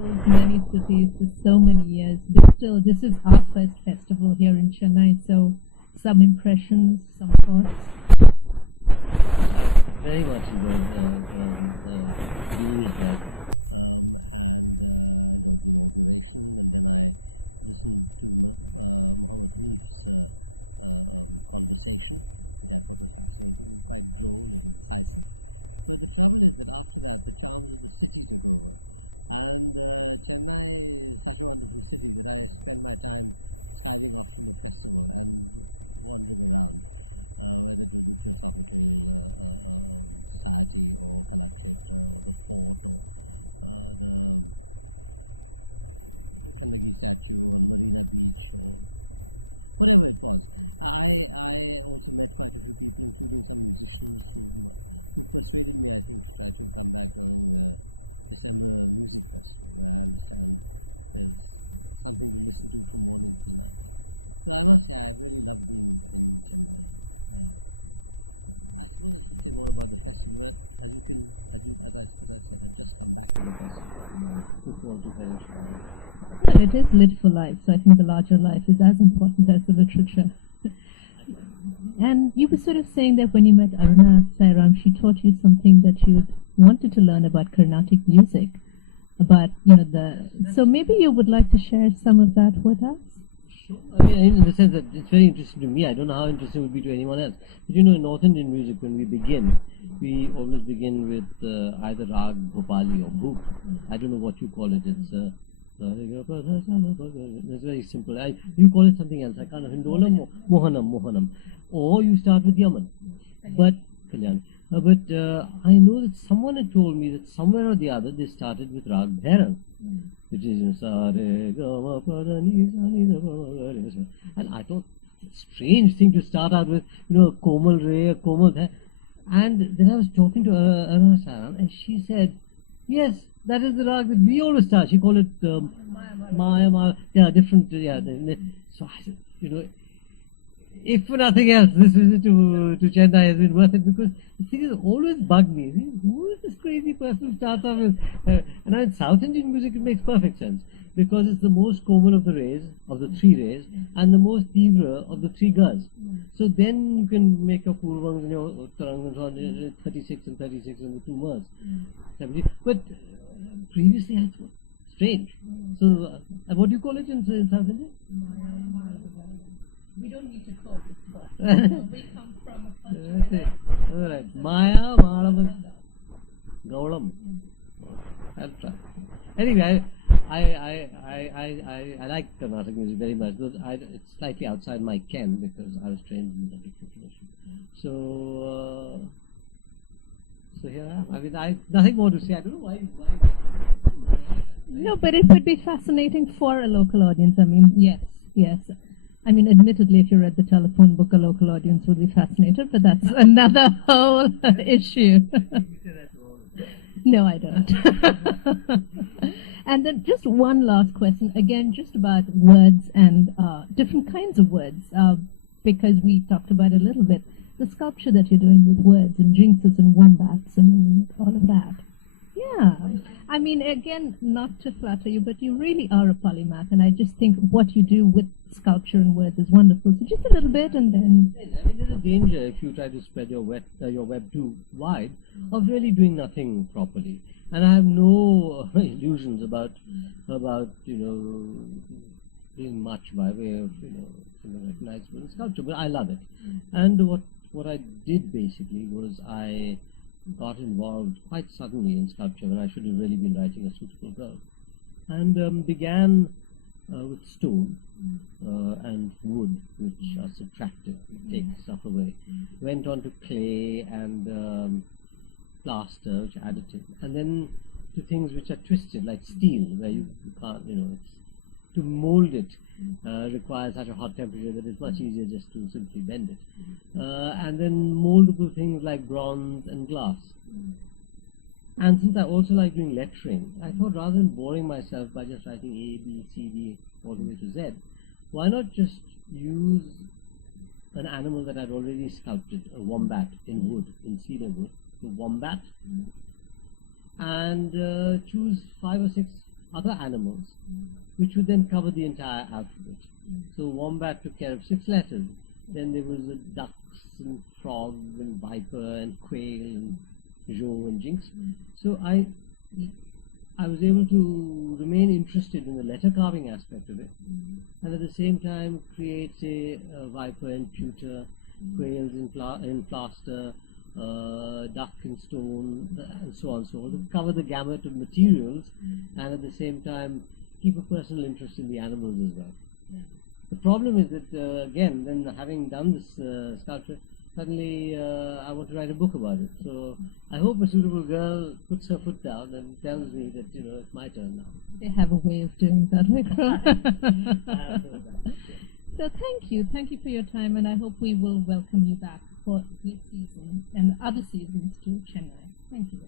Many cities for so many years, but still, this is our first festival here in Chennai. So, some impressions, some thoughts. Very much enjoyed being here. Football to finish. Well, it is lit for life, so I think the larger life is as important as the literature. And you were sort of saying that when you met Aruna Sairam, she taught you something that you wanted to learn about Carnatic music, about So maybe you would like to share some of that with us. Sure. I mean, in the sense that it's very interesting to me. I don't know how interesting it would be to anyone else. But in North Indian music, when we begin, we always begin with either Rag, Bhopali or Bhoop. I don't know what you call it. It's very simple. You call it something else. I can't know. Hindolam, Mohanam. Or you start with Yaman. But Kalyan. But I know that someone had told me that somewhere or the other they started with Rag Bhairav, which is Sa Re Ga Ma Pa Da Ni Sa Ni Da Pa Ma Ga Re Sa. And I thought, it's a strange thing to start out with, Komal Re, Komal Tha. And then I was talking to Aruna Saran, and she said, yes, that is the rag that we always start. She called it Maya, yeah, different, yeah. So I said, if for nothing else, this visit to Chennai has been worth it, because the thing has always bugged me. Who is this crazy person who starts off with... and in South Indian music it makes perfect sense, because it's the most common of the rays, of the three rays, and the most tivra of the three gas. So then you can make a purvangs and your tarang and so on, 36 and 36 and the two mars. But previously I thought, strange. So what do you call it in South India? We don't need to call it God. We come from a country. All right. Maya, Malavan, Gaulam. I'll try. Anyway, I like Carnatic music very much. It's slightly outside my ken because I was trained in a different tradition. So here I am. I mean, nothing more to say. I don't know why. No, but it would be fascinating for a local audience. I mean, yes. I mean, admittedly, if you read the telephone book, a local audience would be fascinated, but that's another whole issue. No, I don't. And then just one last question, again, just about words and different kinds of words, because we talked about it a little bit, the sculpture that you're doing with words and jinxes and wombats and all of that. Yeah. I mean, again, not to flatter you, but you really are a polymath, and I just think what you do with sculpture and words is wonderful. So just a little bit, and then... I mean, there's a danger if you try to spread your web too wide of really doing nothing properly. And I have no illusions about doing much by way of recognizable sculpture, but I love it. And what I did basically was I got involved quite suddenly in sculpture when I should have really been writing A Suitable Girl, and began with stone and wood, which are subtractive, take stuff away. Went on to clay and plaster, which are additive, and then to things which are twisted, like steel, where you can't, to mold it requires such a hot temperature that it's much easier just to simply bend it. And then moldable things like bronze and glass. And since I also like doing lettering, I thought rather than boring myself by just writing A, B, C, D, all the way to Z, why not just use an animal that I'd already sculpted, a wombat in wood, in cedar wood, the wombat, and choose 5 or 6 other animals, which would then cover the entire alphabet. So wombat took care of 6 letters. Then there was ducks and frog and viper and quail and jo and jinx. So I was able to remain interested in the letter carving aspect of it, and at the same time create, say, a viper in pewter, quails in plaster, duck in stone, and so on, so on, to cover the gamut of materials, and at the same time keep a personal interest in the animals as well. The problem is that, again, then having done this sculpture, suddenly I want to write a book about it. So I hope a suitable girl puts her foot down and tells me that, it's my turn now. They have a way of doing that, Vikram. So thank you for your time, and I hope we will welcome you back for this season and other seasons to Chennai. Thank you.